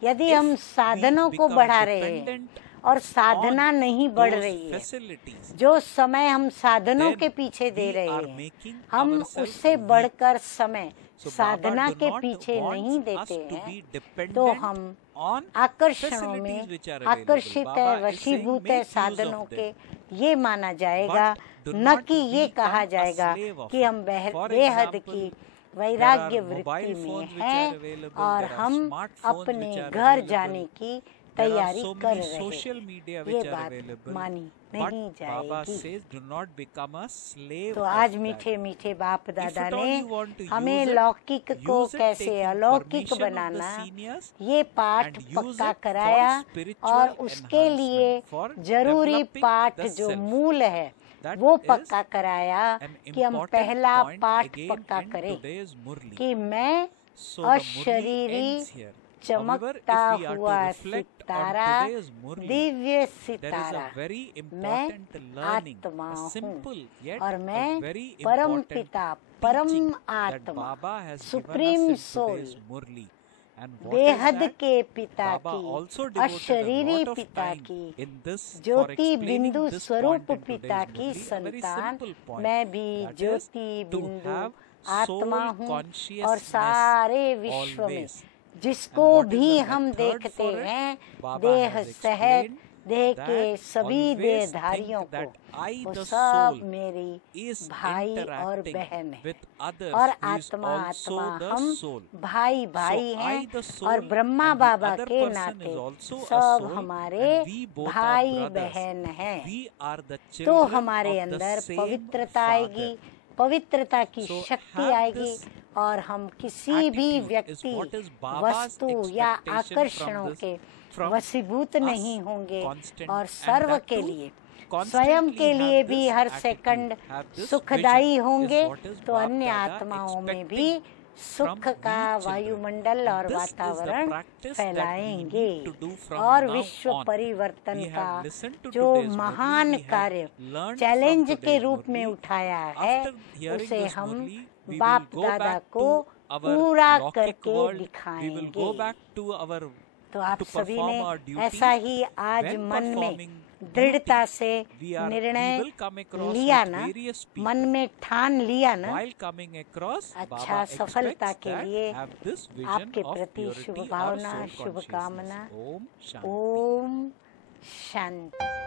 यदि If हम we साधनों को become बढ़ा रहे हैं dependent और साधना on नहीं बढ़ those रही है, facilities, जो समय हम साधनों then के पीछे दे we रहे are हैं, making हम ourselves उससे weak. बढ़कर समय So Baba साधना do के not पीछे नहीं wants us देते to हैं, be dependent तो हम on आकर्षणों facilities में which are available. आकर्षित है, Baba is saying वशीभूत है make use साधनों of के, them, ये माना जाएगा, but do न not कि ये become कहा a जाएगा slave of कि हम it. For बेहद example, की there वैराग्य are वृत्ति mobile में phones which हैं are available, और there are हम smartphones अपने which are घर available, जाने की there are तैयारी so कर many रहे social हैं, media ये which are बात available, मानी but नहीं Baba जाएगी। says do not become a slave तो of आज that. मीठे मीठे बाप If दादा at all ने you want to हमें use it, लौकिक को use it कैसे taking अलौकिक permission of the banana, seniors ये पाठ and use पक्का it for कराया, spiritual और उसके लिए enhancement, for जरूरी developing पाठ the जो self. मूल है That वो is पक्का कराया an कि हम important पहला point पाठ again पक्का in करें today's Murli. कि मैं So the Murli अशरीरी ends here. However, चमकता if we are हुआ to reflect on Sitara, today's Murli, Divya there is Sitara, a very मैं important learning, आत्मा a हूँ simple yet और a मैं very परम important पिता, परम teaching that आत्मा, Baba has given us supreme in soul, today's Murli. And what is बेहद that? के पिता Baba की, also devoted a अशरीरी lot of पिता time की, in this for Jyoti explaining बिंदु this स्वरूप point in पिता today's की Murli, a very संतान, simple point. मैं भी That is ज्योति to बिंदु have आत्मा soul हूँ, और consciousness सारे विश्व में always. जिसको And what is भी the हम method देखते for it? हैं, Baba देह has सहित explained देह के that सभी always देहधारियों think that को, I, वो the सब soul, मेरी is भाई और interacting बहन है, with others और who is आत्मा also आत्मा the हम soul. भाई भाई So हैं, I, the soul, और Brahma and the Baba other के person नाते is also a सब soul, हमारे and we both are भाई brothers. बहन हैं। We are the तो children हमारे of the अंदर same पवित्रता Father. आएगी, पवित्रता की So शक्ति have आएगी, this और हम किसी भी attitude is व्यक्ति, what is Baba's वस्तु या expectation आकर्षणों from this, के from वशीभूत us नहीं होंगे, constant, और and सर्व that के too लिए, constantly स्वयं के have लिए this भी हर attitude, second have this सुखदायी vision, होंगे, is what is तो Bap अन्य Dada आत्माओं में expecting भी सुख from का we children. वायुमंडल And और this is the वातावरण practice that we फैलाएंगे, need to do from और now विश्व on. परिवर्तन We का have listened to जो today's Murli, महान we have कार्य learned चैलेंज from के today's रूप में Murli. उठाया है, After hearing उसे this हम Murli, we will बाप go दादा back को to our पूरा lौकिक करके world. We will दिखाएंगे। go back to our तो आप to सभी perform ने our duties. ऐसा ही आज When मन में performing दृढ़ता duty, से we निर्णय will come across लिया with ना, various people. मन में ठान लिया ना, While coming across, अच्छा Baba सफलता expects के that लिए have this vision आपके of प्रति purity Shubh or Bhavna, soul Shubh consciousness. कामना। Om Shanti. ओम शांति।